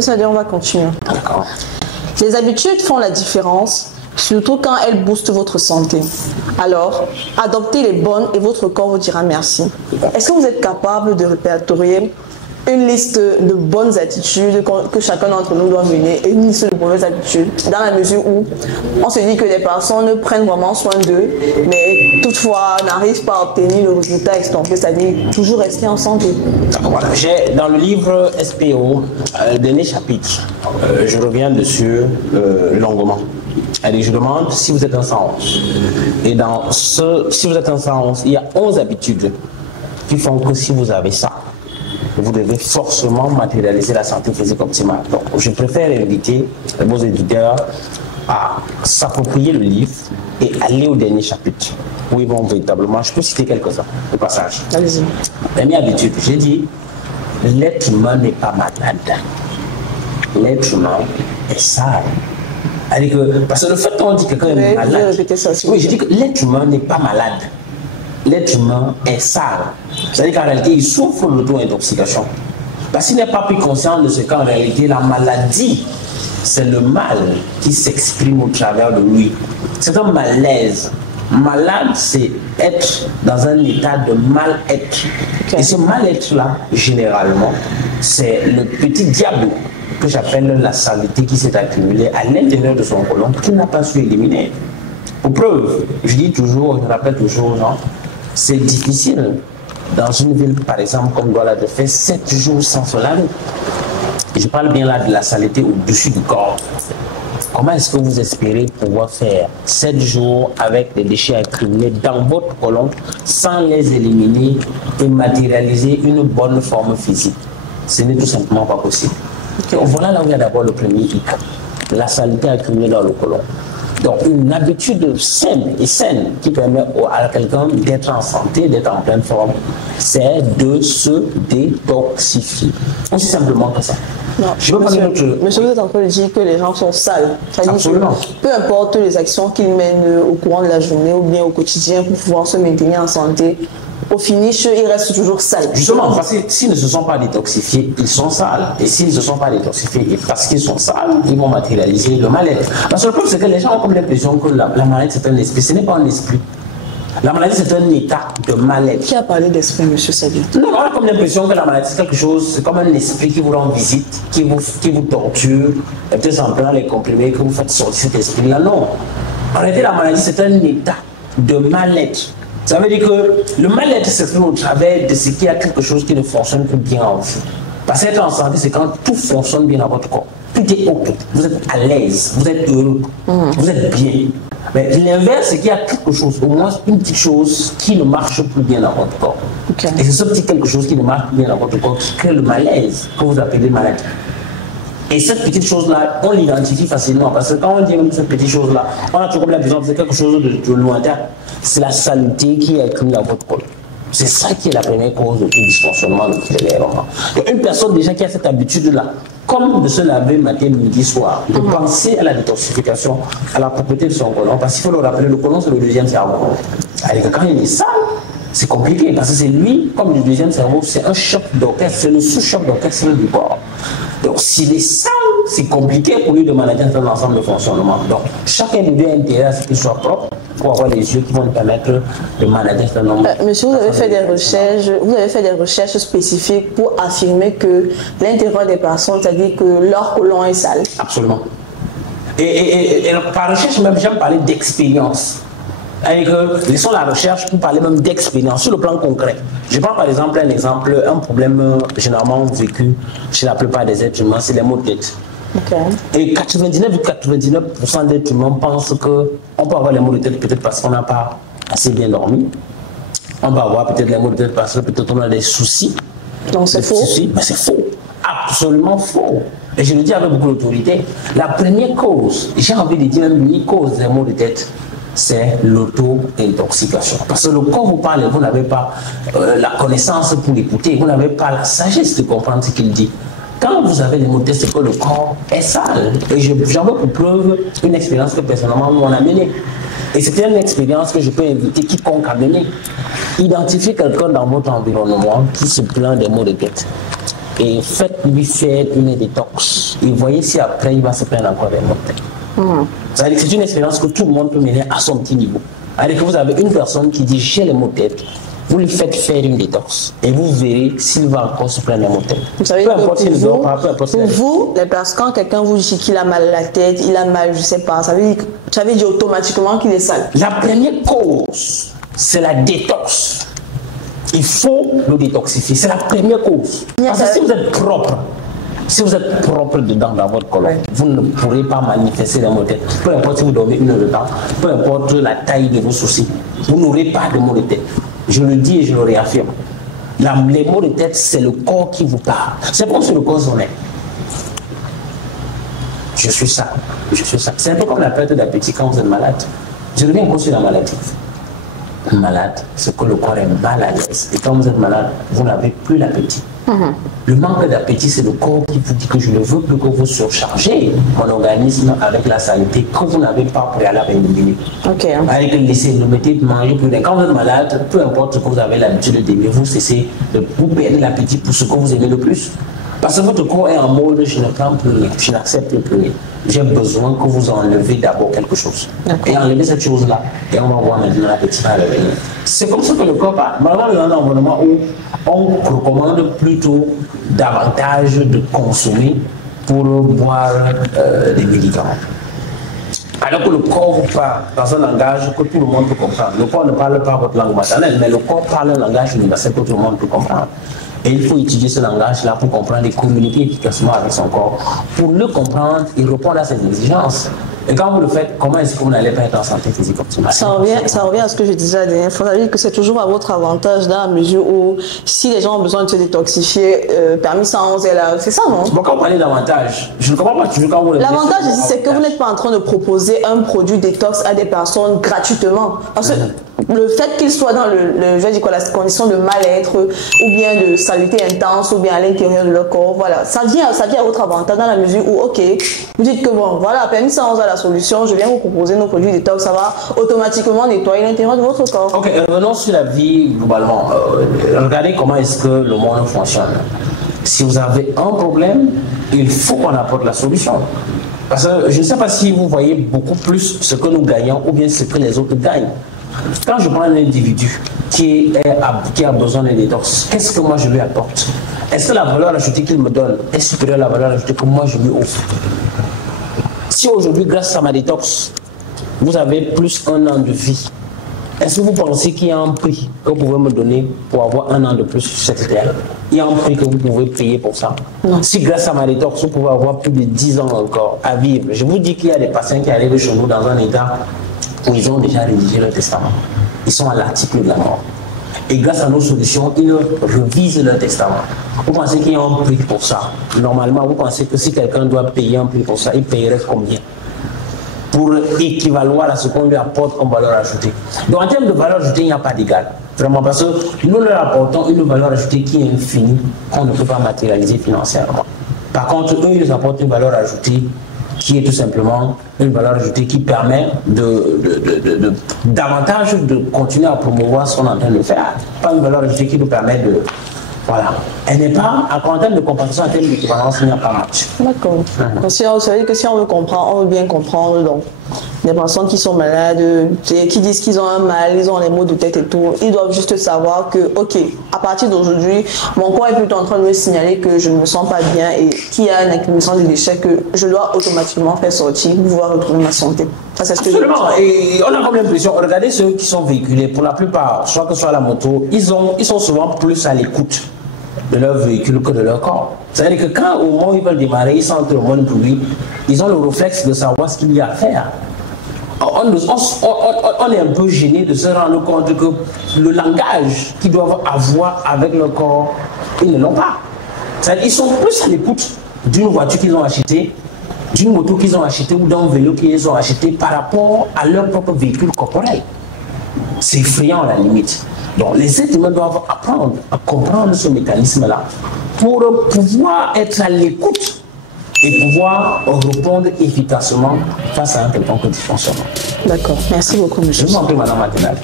Monsieur Sadio, on va continuer. D'accord. Les habitudes font la différence, surtout quand elles boostent votre santé. Alors, adoptez les bonnes et votre corps vous dira merci. Est-ce que vous êtes capable de répertorier une liste de bonnes attitudes que chacun d'entre nous doit mener et une liste de mauvaises attitudes, dans la mesure où on se dit que les personnes prennent vraiment soin d'eux, mais toutefois n'arrivent pas à obtenir le résultat escompté, c'est-à-dire toujours rester en santé. Voilà. J'ai dans le livre SPO, le dernier chapitre, je reviens dessus longuement. Allez, je demande si vous êtes un 111. Et si vous êtes un 111, il y a 11 habitudes qui font que si vous avez ça, vous devez forcément matérialiser la santé physique optimale. Donc, je préfère inviter vos éditeurs à s'approprier le livre et aller au dernier chapitre, où ils vont véritablement, je peux citer quelques-uns au passage. Allez-y. Première habitude, j'ai dit, l'être humain n'est pas malade. L'être humain est sale. Parce que le fait qu'on dit que quelqu'un est malade, oui, je dis que l'être humain n'est pas malade. L'être humain est sale. C'est-à-dire qu'en réalité, il souffre de l'auto-intoxication. Parce qu'il n'est pas plus conscient de ce qu'en réalité, la maladie, c'est le mal qui s'exprime au travers de lui. C'est un malaise. Malade, c'est être dans un état de mal-être. Et ce mal-être-là, généralement, c'est le petit diable que j'appelle la saleté qui s'est accumulée à l'intérieur de son côlon, qu'il n'a pas su éliminer. Pour preuve, je dis toujours, je rappelle toujours aux gens, c'est difficile dans une ville, par exemple, comme Douala, de faire 7 jours sans se laver. Et je parle bien là de la saleté au-dessus du corps. Comment est-ce que vous espérez pouvoir faire 7 jours avec des déchets accumulés dans votre côlon sans les éliminer et matérialiser une bonne forme physique? Ce n'est tout simplement pas possible. Donc voilà là où il y a d'abord le premier hic, la saleté accumulée dans le côlon. Donc une habitude saine qui permet à quelqu'un d'être en santé, d'être en pleine forme, c'est de se détoxifier. Aussi simplement que ça. Non, monsieur, vous êtes en train de dire que les gens sont sales. Absolument. Peu importe les actions qu'ils mènent au courant de la journée ou bien au quotidien pour pouvoir se maintenir en santé, au finish, ils restent toujours sales. Justement, parce que s'ils ne se sont pas détoxifiés, ils sont sales. Et s'ils ne se sont pas détoxifiés, et parce qu'ils sont sales, ils vont matérialiser le mal-être. Parce que le problème, c'est que les gens ont comme l'impression que la maladie, c'est un esprit. Ce n'est pas un esprit. La maladie, c'est un état de mal-être. Qui a parlé d'esprit, monsieur Sadio? Non, on a comme l'impression que la maladie, c'est quelque chose, c'est comme un esprit qui vous rend visite, qui vous torture, et peut-être en prenant les comprimés que vous faites sortir cet esprit-là. Non. En réalité, la maladie, c'est un état de mal-être. Ça veut dire que le mal-être s'exprime au travers de ce qu'il y a quelque chose qui ne fonctionne plus bien en vous. Parce qu'être en santé, c'est quand tout fonctionne bien dans votre corps. Tout est OK. Vous êtes à l'aise, vous êtes heureux, vous êtes bien. Mais l'inverse, c'est qu'il y a quelque chose, au moins une petite chose qui ne marche plus bien dans votre corps. Et c'est ce petit quelque chose qui ne marche plus bien dans votre corps qui crée le malaise que vous appelez maladie. Et cette petite chose-là, on l'identifie facilement. Parce que quand on dit cette petite chose-là, on a toujours l'impression que c'est quelque chose de lointain. C'est la saleté qui est accumulée dans votre corps. C'est ça qui est la première cause de tout dysfonctionnement de l'élément. Une personne déjà qui a cette habitude-là, comme de se laver matin, midi, soir, de penser à la détoxification, à la propreté de son côlon, parce qu'il faut le rappeler, le côlon c'est le deuxième cerveau. Alors quand il est sale, c'est compliqué, parce que c'est lui, comme le deuxième cerveau, c'est un choc d'orchestre, c'est le sous-choc d'orchestre du corps. Donc s'il est sale, c'est compliqué pour lui de manager un ensemble de fonctionnement. Donc chaque individu a intérêt à ce qu'il soit propre pour avoir les yeux qui vont lui permettre de manager un nombre. Monsieur, vous avez fait des recherches spécifiques pour affirmer que l'intérieur des personnes, c'est-à-dire que leur côlon est sale. Absolument. Et par recherche même, j'aime parler d'expérience. Laissons la recherche pour parler même d'expérience sur le plan concret. Je prends par exemple un problème généralement vécu chez la plupart des êtres humains, c'est les maux de tête. Et 99,99% d'êtres humains pensent qu'on peut avoir les maux de tête peut-être parce qu'on n'a pas assez bien dormi. On va avoir peut-être les maux de tête parce que peut-être on a des soucis. Donc c'est faux. Mais c'est faux. Absolument faux. Et je le dis avec beaucoup d'autorité. La première cause, j'ai envie de dire même l'unique cause des maux de tête, c'est l'auto-intoxication. Parce que le corps vous parle, vous n'avez pas la connaissance pour l'écouter, vous n'avez pas la sagesse de comprendre ce qu'il dit. Quand vous avez des maux de tête, c'est que le corps est sale. Et j'en veux pour preuve une expérience que personnellement nous on a menée. Et c'était une expérience que je peux inviter quiconque à mener. Identifiez quelqu'un dans votre environnement qui se plaint des maux de tête. et faites-lui faire une détox. Et voyez si après il va se prendre encore des mots. C'est une expérience que tout le monde peut mener à son petit niveau. Alors que vous avez une personne qui dit j'ai les maux de tête, vous lui faites faire une détox et vous verrez s'il va encore se prendre les maux de tête. Vous savez peu importe s'il dort pas, peu importe. Pour vous, quand quelqu'un vous dit qu'il a mal à la tête, il a mal, je sais pas, ça veut dire automatiquement qu'il est sale. La première cause, c'est la détox. Il faut le détoxifier. C'est la première cause. Parce que si vous êtes propre dedans dans votre colonne, vous ne pourrez pas manifester les maux de tête. Peu importe si vous dormez une heure de temps, peu importe la taille de vos soucis, vous n'aurez pas de maux de tête. Je le dis et je le réaffirme. Les maux de tête, c'est le corps qui vous parle. C'est comme si le corps sonnait. Je suis ça. C'est un peu comme la perte d'appétit quand vous êtes malade. Je reviens encore sur la maladie. Malade, c'est que le corps est mal à l'aise. Et quand vous êtes malade, vous n'avez plus l'appétit. Le manque d'appétit, c'est le corps qui vous dit que je ne veux plus que vous surchargez mon organisme avec la saleté que vous n'avez pas préalable à éliminer. Avec laisser le mettez de manger plus. Quand vous êtes malade, peu importe ce que vous avez l'habitude d'aimer, vous cessez de vous perdre l'appétit pour ce que vous aimez le plus. Parce que votre corps est en mode je ne prends plus rien, je n'accepte plus rien. J'ai besoin que vous enlevez d'abord quelque chose. Et enlevez cette chose-là. Et on va voir maintenant l'appétit à revenir. C'est comme ça que le corps part. Malheureusement, dans un environnement où on recommande plutôt davantage de consommer pour boire des médicaments. Alors que le corps vous parle dans un langage que tout le monde peut comprendre. Le corps ne parle pas votre langue maternelle, mais le corps parle un langage universel que tout le monde peut comprendre. Et il faut étudier ce langage-là pour comprendre et communiquer efficacement avec son corps. Pour le comprendre, il répond à ses exigences. Et quand vous le faites, comment est-ce que vous n'allez pas être en santé physique optimale? Ça revient à ce que je disais la dernière fois. Ça veut dire que c'est toujours à votre avantage dans la mesure où si les gens ont besoin de se détoxifier, permis 111 est là. C'est ça, non? Bon, quand vous parlez d'avantage, je ne comprends pas toujours quand vous le dites. L'avantage ici, c'est que vous n'êtes pas en train de proposer un produit détox à des personnes gratuitement. Parce que le fait qu'il soit dans la condition de mal-être ou bien de saleté intense ou bien à l'intérieur de leur corps, voilà, ça vient à votre avantage dans la mesure où, ok, vous dites que bon, voilà, permis 111 à la solution, je viens vous proposer nos produits détox, ça va automatiquement nettoyer l'intérieur de votre corps. Ok, revenons sur la vie globalement. Regardez comment est-ce que le monde fonctionne. Si vous avez un problème, il faut qu'on apporte la solution. Parce que je ne sais pas si vous voyez beaucoup plus ce que nous gagnons ou bien ce que les autres gagnent. Quand je prends un individu qui a besoin d'un détox, qu'est-ce que moi je lui apporte? Est-ce que la valeur ajoutée qu'il me donne est supérieure à la valeur ajoutée que moi je lui offre? Si aujourd'hui, grâce à ma détox, vous avez plus un an de vie, est-ce que vous pensez qu'il y a un prix que vous pouvez me donner pour avoir un an de plus sur cette terre? Il y a un prix que vous pouvez payer pour ça. Non. Si grâce à ma détox, vous pouvez avoir plus de 10 ans encore à vivre, je vous dis qu'il y a des patients qui arrivent chez nous dans un état où ils ont déjà rédigé leur testament. Ils sont à l'article de la mort. Et grâce à nos solutions, ils revisent leur testament. Vous pensez qu'il y a un prix pour ça? Normalement, vous pensez que si quelqu'un doit payer un prix pour ça, il paierait combien? Pour équivaloir à ce qu'on lui apporte en valeur ajoutée. Donc en termes de valeur ajoutée, il n'y a pas d'égal. Vraiment, parce que nous leur apportons une valeur ajoutée qui est infinie, qu'on ne peut pas matérialiser financièrement. Par contre, eux, ils apportent une valeur ajoutée qui est tout simplement une valeur ajoutée qui permet davantage de continuer à promouvoir ce qu'on est en train de faire. Pas une valeur ajoutée qui nous permet de... Voilà. Elle n'est pas, en termes de compensation, en termes d'équivalence, il n'y a pas match. D'accord. Donc, ça veut dire que si on veut comprendre, on veut bien comprendre, donc, les personnes qui sont malades, qui disent qu'ils ont un mal, ils ont les maux de tête et tout, ils doivent juste savoir que, ok, à partir d'aujourd'hui, mon corps est plutôt en train de me signaler que je ne me sens pas bien et qu'il y a une accumulation de déchets que je dois automatiquement faire sortir pour pouvoir retrouver ma santé. Ça, c'est ce que absolument. Et on a comme l'impression, regardez ceux qui sont véhiculés, pour la plupart, soit que ce soit la moto, ils sont souvent plus à l'écoute de leur véhicule que de leur corps. C'est-à-dire que quand au moment où ils veulent démarrer, ils sentent le monde bruit, ils ont le réflexe de savoir ce qu'il y a à faire. On est un peu gêné de se rendre compte que le langage qu'ils doivent avoir avec leur corps, ils ne l'ont pas. C'est-à-dire qu'ils sont plus à l'écoute d'une voiture qu'ils ont achetée, d'une moto qu'ils ont achetée ou d'un vélo qu'ils ont acheté par rapport à leur propre véhicule corporel. C'est effrayant à la limite. Donc les êtres humains doivent apprendre à comprendre ce mécanisme-là pour pouvoir être à l'écoute et pouvoir répondre efficacement face à un quelconque dysfonctionnement. D'accord. Merci beaucoup, monsieur. Je vous en prie, madame Matenal.